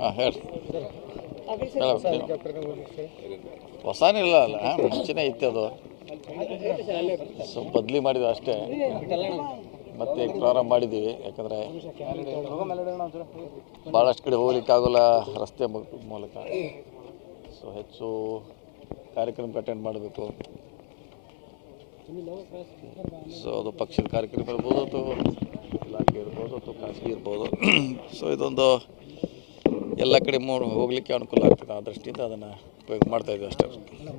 ಹಾಂ ಹೇಳಿ ಹೊಸನಿಲ್ಲ ಅಲ್ಲ ಮುಂಚೆನೇ ಇತ್ತು ಅದು. ಸ್ವಲ್ಪ ಬದಲಿ ಮಾಡಿದ್ವಿ ಅಷ್ಟೇ. ಮತ್ತೆ ಪ್ರಾರಂಭ ಮಾಡಿದ್ದೀವಿ, ಯಾಕಂದರೆ ಭಾಳಷ್ಟು ಕಡೆ ಹೋಗ್ಲಿಕ್ಕೆ ಆಗೋಲ್ಲ ರಸ್ತೆ ಮೂಲಕ. ಸೊ ಹೆಚ್ಚು ಕಾರ್ಯಕ್ರಮ ಅಟೆಂಡ್ ಮಾಡಬೇಕು. ಸೊ ಅದು ಪಕ್ಷದ ಕಾರ್ಯಕ್ರಮ ಇರ್ಬೋದು ಅಥವಾ ಇಲಾಖೆ ಇರ್ಬೋದು ಅಥವಾ ಖಾಸಗಿ ಇರ್ಬೋದು. ಸೊ ಇದೊಂದು ಎಲ್ಲ ಕಡೆ ಮೂರು ಹೋಗ್ಲಿಕ್ಕೆ ಅನುಕೂಲ ಆಗ್ತದೆ. ಆ ದೃಷ್ಟಿಯಿಂದ ಅದನ್ನು ಉಪಯೋಗ ಮಾಡ್ತಾ ಇದ್ದೀವಿ ಅಷ್ಟೇ.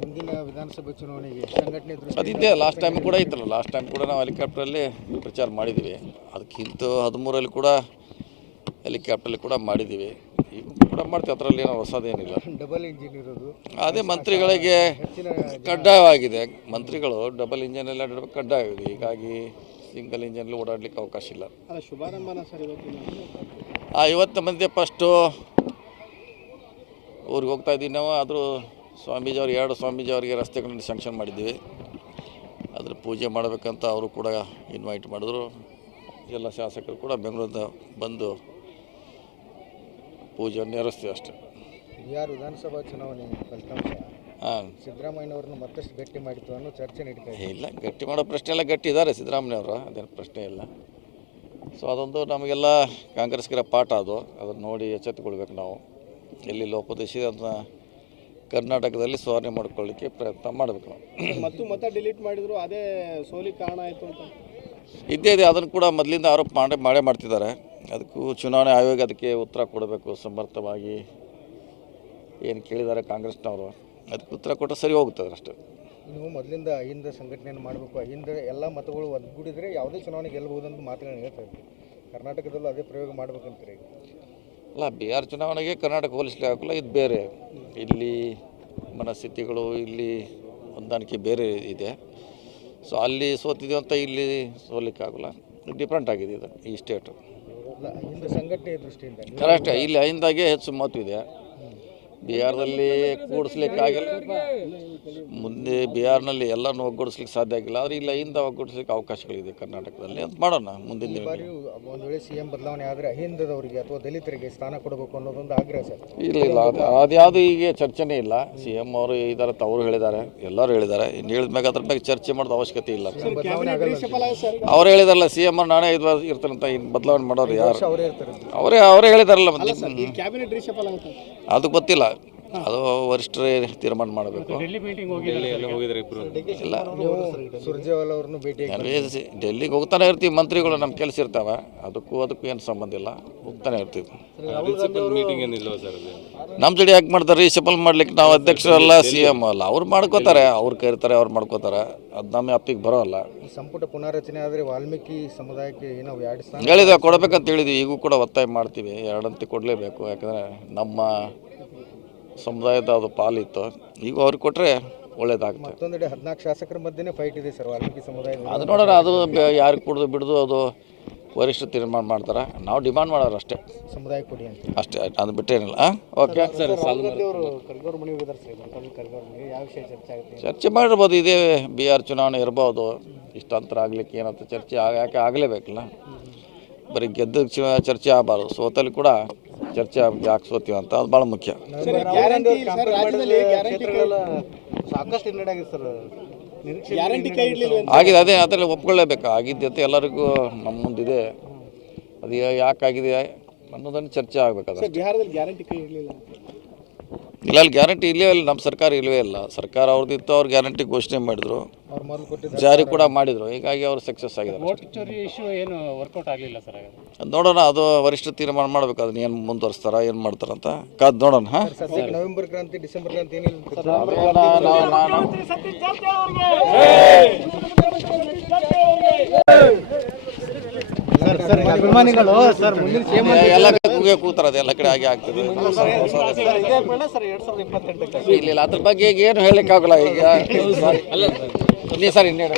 ಮುಂದಿನ ವಿಧಾನಸಭೆ ಚುನಾವಣೆಗೆ ಸಂಘಟನೆ ಅದಿದೆ ಲಾಸ್ಟ್ ಟೈಮ್ ಕೂಡ ಇತ್ತಲ್ಲ. ಲಾಸ್ಟ್ ಟೈಮ್ ಕೂಡ ನಾವು ಹೆಲಿಕಾಪ್ಟ್ರಲ್ಲಿ ಪ್ರಚಾರ ಮಾಡಿದ್ದೀವಿ ಅದಕ್ಕಿಂತ ಹದಿಮೂರಲ್ಲಿ ಕೂಡ ಹೆಲಿಕಾಪ್ಟ್ರಲ್ಲಿ ಕೂಡ ಮಾಡಿದ್ದೀವಿ ಈಗ ಕೂಡ ಮಾಡ್ತೀವಿ. ಅದರಲ್ಲಿ ಏನೋ ಹೊಸದೇನಿಲ್ಲ ಡಬಲ್ ಇಂಜಿನ್ ಇರೋದು. ಅದೇ ಮಂತ್ರಿಗಳಿಗೆ ಕಡ್ಡಾಯವಾಗಿದೆ. ಮಂತ್ರಿಗಳು ಡಬಲ್ ಇಂಜಿನ್ ಎಲ್ಲ ಕಡ್ಡಾಯ ಕಡ್ಡಾಯವಾಗಿದೆ. ಹೀಗಾಗಿ ಸಿಂಗಲ್ ಇಂಜನಲ್ಲಿ ಓಡಾಡಲಿಕ್ಕೆ ಅವಕಾಶ ಇಲ್ಲ. ಆ ಇವತ್ತು ಮಂದಿ ಫಸ್ಟು ಊರಿಗೆ ಹೋಗ್ತಾ ಇದ್ದೀವಿ ನಾವು. ಆದರೂ ಸ್ವಾಮೀಜಿ ಅವ್ರಿಗೆ ಎರಡು ಸ್ವಾಮೀಜಿ ಅವರಿಗೆ ರಸ್ತೆಗಳನ್ನು ಸ್ಯಾಂಕ್ಷನ್ ಮಾಡಿದ್ದೀವಿ. ಅದ್ರ ಪೂಜೆ ಮಾಡಬೇಕಂತ ಅವರು ಕೂಡ ಇನ್ವೈಟ್ ಮಾಡಿದ್ರು. ಎಲ್ಲ ಶಾಸಕರು ಕೂಡ ಬೆಂಗಳೂರಿಂದ ಬಂದು ಪೂಜೆ ನೆರವೇರಿಸ್ತೀವಿ ಅಷ್ಟೇ. ಬಿಹಾರ್ ವಿಧಾನಸಭಾ ಚುನಾವಣೆ ಫಲಿತಾಂಶ? ಹಾಂ. ಸಿದ್ದರಾಮಯ್ಯನವ್ರನ್ನ ಮತ್ತಷ್ಟು ಗಟ್ಟಿ ಮಾಡಿತು ಅನ್ನೋ ಚರ್ಚೆ ನಡೀತಾ ಇದೆ. ಇಲ್ಲ ಗಟ್ಟಿ ಮಾಡೋ ಪ್ರಶ್ನೆ ಎಲ್ಲ ಗಟ್ಟಿ ಇದ್ದಾರೆ ಸಿದ್ದರಾಮಯ್ಯವರು ಅದೇನು ಪ್ರಶ್ನೆ ಇಲ್ಲ. ಸೊ ಅದೊಂದು ನಮಗೆಲ್ಲ ಕಾಂಗ್ರೆಸ್ಗಿರ ಪಾಠ ಅದು. ಅದನ್ನು ನೋಡಿ ಎಚ್ಚೆತ್ತುಕೊಳ್ಬೇಕು ನಾವು. ಎಲ್ಲಿ ಲೋಪದೇಶಿ ಅದನ್ನ ಕರ್ನಾಟಕದಲ್ಲಿ ಸುಧಾರಣೆ ಮಾಡ್ಕೊಳ್ಳಿಕ್ಕೆ ಪ್ರಯತ್ನ ಮಾಡಬೇಕು ನಾವು. ಮತ್ತು ಮತ ಡಿಲೀಟ್ ಮಾಡಿದ್ರು ಅದೇ ಸೋಲಿಗೆ ಕಾರಣ ಆಯಿತು ಅಂತ. ಇದ್ದೇ ಇದೆ ಅದನ್ನು ಕೂಡ ಮೊದಲಿಂದ ಆರೋಪ ಮಾಡೇ ಮಾಡೇ ಮಾಡ್ತಿದ್ದಾರೆ. ಅದಕ್ಕೂ ಚುನಾವಣೆ ಆಯೋಗ ಅದಕ್ಕೆ ಉತ್ತರ ಕೊಡಬೇಕು ಸಮರ್ಥವಾಗಿ ಏನು ಕೇಳಿದ್ದಾರೆ ಕಾಂಗ್ರೆಸ್ನವರು. ಅದಕ್ಕೆ ಉತ್ತರ ಕೊಟ್ಟರೆ ಸರಿ ಹೋಗುತ್ತದೆ ಅಷ್ಟೇ ನೀವು ಮೊದಲಿಂದ ಅಹಿಂದ ಸಂಘಟನೆಯನ್ನು ಮಾಡಬೇಕು ಅಹಿಂದ ಎಲ್ಲ ಮತಗಳು ಒಗ್ಗೂಡಿದ್ರೆ ಯಾವುದೇ ಚುನಾವಣೆ ಗೆಲ್ಲಬಹುದು ಅಂತ ಮಾತುಗಳನ್ನ ಹೇಳ್ತಾ ಇದ್ದೀವಿ ಕರ್ನಾಟಕದಲ್ಲೂ ಅದೇ ಪ್ರಯೋಗ ಮಾಡ್ಬೇಕಂತೀರಿ ಅಲ್ಲ ಬಿಹಾರ್ ಚುನಾವಣೆಗೆ ಕರ್ನಾಟಕ ಹೋಲಿಸ್ಲಿಕ್ಕೆ ಆಗೋಲ್ಲ ಇದು ಬೇರೆ. ಇಲ್ಲಿ ಮನಸ್ಥಿತಿಗಳು ಇಲ್ಲಿ ಹೊಂದಾಣಿಕೆ ಬೇರೆ ಇದೆ. ಸೊ ಅಲ್ಲಿ ಸೋತಿದ್ದೀವಿ ಅಂತ ಇಲ್ಲಿ ಸೋಲಿಕ್ಕೆ ಆಗೋಲ್ಲ ಡಿಫ್ರೆಂಟ್ ಆಗಿದೆ ಇದು ಈ ಸ್ಟೇಟು ಕರೆಕ್ಟ್ ಇಲ್ಲಿ ಐಂದಾಗೆ ಹೆಚ್ಚು ಮಹತ್ವ ಇದೆ. ಬಿಹಾರದಲ್ಲಿ ಕೂಡಿಸ್ಲಿಕ್ಕೆ ಆಗಿಲ್ಲ ಮುಂದೆ ಬಿಹಾರ್ನಲ್ಲಿ ಎಲ್ಲನೂ ಒಗ್ಗೂಡಿಸ್ಲಿಕ್ಕೆ ಸಾಧ್ಯ ಆಗಿಲ್ಲ. ಆದರೆ ಇಲ್ಲ ಇಂದ ಒಗ್ಗೂಡಿಸ್ಲಿಕ್ಕೆ ಅವಕಾಶಗಳಿದೆ ಕರ್ನಾಟಕದಲ್ಲಿ ಅಂತ ಮಾಡೋಣ ಮುಂದಿನ ಒಂದು ವೇಳೆ ಸಿ ಎಂ ಬದಲಾವಣೆ ಆದರೆ ಅಹಿಂದದವರಿಗೆ ಅಥವಾ ದಲಿತರಿಗೆ ಸ್ಥಾನ ಕೊಡಬೇಕು ಅನ್ನೋದೊಂದು ಆಗ್ರಹ ಸರ್. ಇಲ್ಲ ಇಲ್ಲ ಅದು ಅದ್ಯಾವುದು ಈಗ ಚರ್ಚೆನೇ ಇಲ್ಲ. ಸಿ ಎಂ ಅವರು ಈ ಥರ ಅವರು ಹೇಳಿದ್ದಾರೆ ಎಲ್ಲರೂ ಹೇಳಿದ್ದಾರೆ. ಇನ್ನು ಹೇಳಿದ ಮ್ಯಾಗ ಅದ್ರ ಬಗ್ಗೆ ಚರ್ಚೆ ಮಾಡೋದು ಅವಶ್ಯಕತೆ ಇಲ್ಲ. ಅವ್ರು ಹೇಳಿದಾರಲ್ಲ ಸಿ ಎಂ ನಾನೇ ಇದು ಇರ್ತಾರಂತ ಇನ್ನು ಬದಲಾವಣೆ ಮಾಡೋರು ಯಾರು? ಅವರೇ ಇರ್ತಾರೆ ಅವರೇ ಅವರೇ ಹೇಳಿದಾರಲ್ಲ ಮತ್ತೆ. ಕ್ಯಾಬಿನೆಟ್ ರಿಷಫಲ ಆಗುತ್ತೆ ಅದು ಗೊತ್ತಿಲ್ಲ. ಅದು ವರಿಷ್ಠರೇ ತೀರ್ಮಾನ ಮಾಡಬೇಕು. ಇಲ್ಲ. ನೀವು ಸುರ್ಜೇವಾಲ ಅವ್ರನ್ನು ಭೇಟಿ ನಾನು ಡೆಲ್ಲಿಗೆ ಹೋಗ್ತಾನೆ ಇರ್ತೀವಿ ಮಂತ್ರಿಗಳು ನಮ್ಮ ಕೆಲಸ ಇರ್ತಾವೆ. ಅದಕ್ಕೂ ಅದಕ್ಕೂ ಏನು ಸಂಬಂಧ ಇಲ್ಲ. ಹೋಗ್ತಾನೆ ಇರ್ತೀವಿ. ನಮ್ಮ ಜೊಡಿ ಯಾಕೆ ಮಾಡ್ತಾರೆ? ರೀ ಸಫಲ್ ಮಾಡ್ಲಿಕ್ಕೆ ನಾವು ಅಧ್ಯಕ್ಷರಲ್ಲ ಸಿ ಎಂ ಅಲ್ಲ. ಅವ್ರು ಮಾಡ್ಕೋತಾರೆ. ಅವ್ರು ಕರಿತಾರೆ ಅವ್ರು ಮಾಡ್ಕೋತಾರೆ. ಅದು ನಮ್ಮ ಅಪ್ಪಿಗೆ ಬರೋಲ್ಲ. ಸಂಪುಟ ಪುನಾರಚನೆ ಆದರೆ ವಾಲ್ಮೀಕಿ ಸಮುದಾಯಕ್ಕೆ ಏನೋ ಹೇಳಿದ ಕೊಡಬೇಕಂತ ಹೇಳಿದ್ವಿ ಕೊಡ್ಬೇಕಂತ ಹೇಳಿದ್ವಿ. ಈಗೂ ಕೂಡ ಒತ್ತಾಯ ಮಾಡ್ತೀವಿ. ಎರಡಂತೆ ಕೊಡಲೇಬೇಕು. ಯಾಕಂದರೆ ನಮ್ಮ ಸಮುದಾಯದ ಅದು ಪಾಲಿತ್ತು. ಈಗ ಅವ್ರಿಗೆ ಕೊಟ್ಟರೆ ಒಳ್ಳೇದಾಗ್ತದೆ ಮತ್ತೊಂದೆಡೆ ಹದಿನಾಲ್ಕು ಶಾಸಕರ ಮಧ್ಯೆನೇ ಫೈಟ್ ಇದೆ ಸರ್ ವಾಲ್ಮೀಕಿ ಸಮುದಾಯ ಅದು ನೋಡೋಣ ಅದು ಯಾರಿಗೆ ಕುಡಿದು ಬಿಡ್ದು ಅದು ವರಿಷ್ಠ ತೀರ್ಮಾನ ಮಾಡ್ತಾರೆ? ನಾವು ಡಿಮಾಂಡ್ ಮಾಡೋರು ಅಷ್ಟೇ. ಸಮುದಾಯ ಕೊಡಿ ಅಂತ. ಅಷ್ಟೇ ಅದು ಬಿಟ್ಟೇನಿಲ್ಲ ಓಕೆ. ಚರ್ಚೆ ಆಗುತ್ತೆ? ಚರ್ಚೆ ಮಾಡಿರ್ಬೋದು ಇದೇ ಬಿ ಆರ್ ಚುನಾವಣೆ ಇರ್ಬೋದು. ಇಷ್ಟಾಂತರ ಆಗ್ಲಿಕ್ಕೆ ಏನಂತ ಚರ್ಚೆ ಆಗ- ಯಾಕೆ ಆಗಲೇಬೇಕಲ್ಲ? ಬರೀ ಗೆದ್ದ ಚರ್ಚೆ ಆಗಬಾರ್ದು. ಸೋತಲ್ಲಿ ಕೂಡ ಚರ್ಚೆ ಹಾಕ್ಸೋತೀವಿ ಅಂತ ಅದು ಭಾಳ ಮುಖ್ಯ. ಸಾಕಷ್ಟು ಆಗಿದೆ ಸರ್. ಗ್ಯಾರಂಟಿ ಕೈ ಆಗಿದೆ ಅದೇ ಅದರಲ್ಲಿ ಒಪ್ಕೊಳ್ಳೇಬೇಕು. ಆಗಿದ್ದೆ ಅಂತ ಎಲ್ಲರಿಗೂ ನಮ್ಮ ಮುಂದಿದೆ. ಅದು ಯಾಕಾಗಿದೆ ಅನ್ನೋದನ್ನು ಚರ್ಚೆ ಆಗ್ಬೇಕಾದ ಬಿಹಾರದಲ್ಲಿ ಗ್ಯಾರಂಟಿ ಕೈ ಇರಲಿಲ್ಲ ಇಲ್ಲ ಅಲ್ಲಿ ಗ್ಯಾರಂಟಿ ಇಲ್ಲೇ ಇಲ್ಲ ನಮ್ಮ ಸರ್ಕಾರ ಇಲ್ಲವೇ ಇಲ್ಲ. ಸರ್ಕಾರ ಅವ್ರದ್ದಿತ್ತು ಅವ್ರು ಗ್ಯಾರಂಟಿ ಘೋಷಣೆ ಮಾಡಿದ್ರು. ಜಾರಿ ಕೂಡ ಮಾಡಿದ್ರು. ಹೀಗಾಗಿ ಅವರು ಸಕ್ಸಸ್ ಆಗಿದ್ದಾರೆ. ವೋಟ್ ಚೋರಿ ಇಶ್ಯೂ ಏನು ವರ್ಕೌಟ್ ಆಗಲಿಲ್ಲ ಸರ್ ಅದ್ ನೋಡೋಣ ಅದು ವರಿಷ್ಠ ತೀರ್ಮಾನ ಮಾಡ್ಬೇಕು. ಅದನ್ನ ಏನು ಮುಂದುವರಿಸ್ತಾರ ಏನು ಮಾಡ್ತಾರಂತ ಕಾದ್ ನೋಡೋಣ ಹಾಂ? ನವೆಂಬರ್ ಕ್ರಾಂತಿ ಡಿಸೆಂಬರ್ ಕ್ರಾಂತಿ ಏನಿಲ್ಲ ಅಭಿಮಾನಿಗಳು ಸರ್ ಎಲ್ಲ ಕೂಗೆ ಕೂತಾರ ಅದು ಎಲ್ಲ ಕಡೆ ಹಾಗೆ ಆಗ್ತದೆ. ಇಲ್ಲ ಇಲ್ಲ ಅದ್ರ ಬಗ್ಗೆ ಈಗ ಏನು ಹೇಳಲಿಕ್ಕಾಗಲ್ಲ ಈಗ. ಸರ್. ಇನ್ನೇನು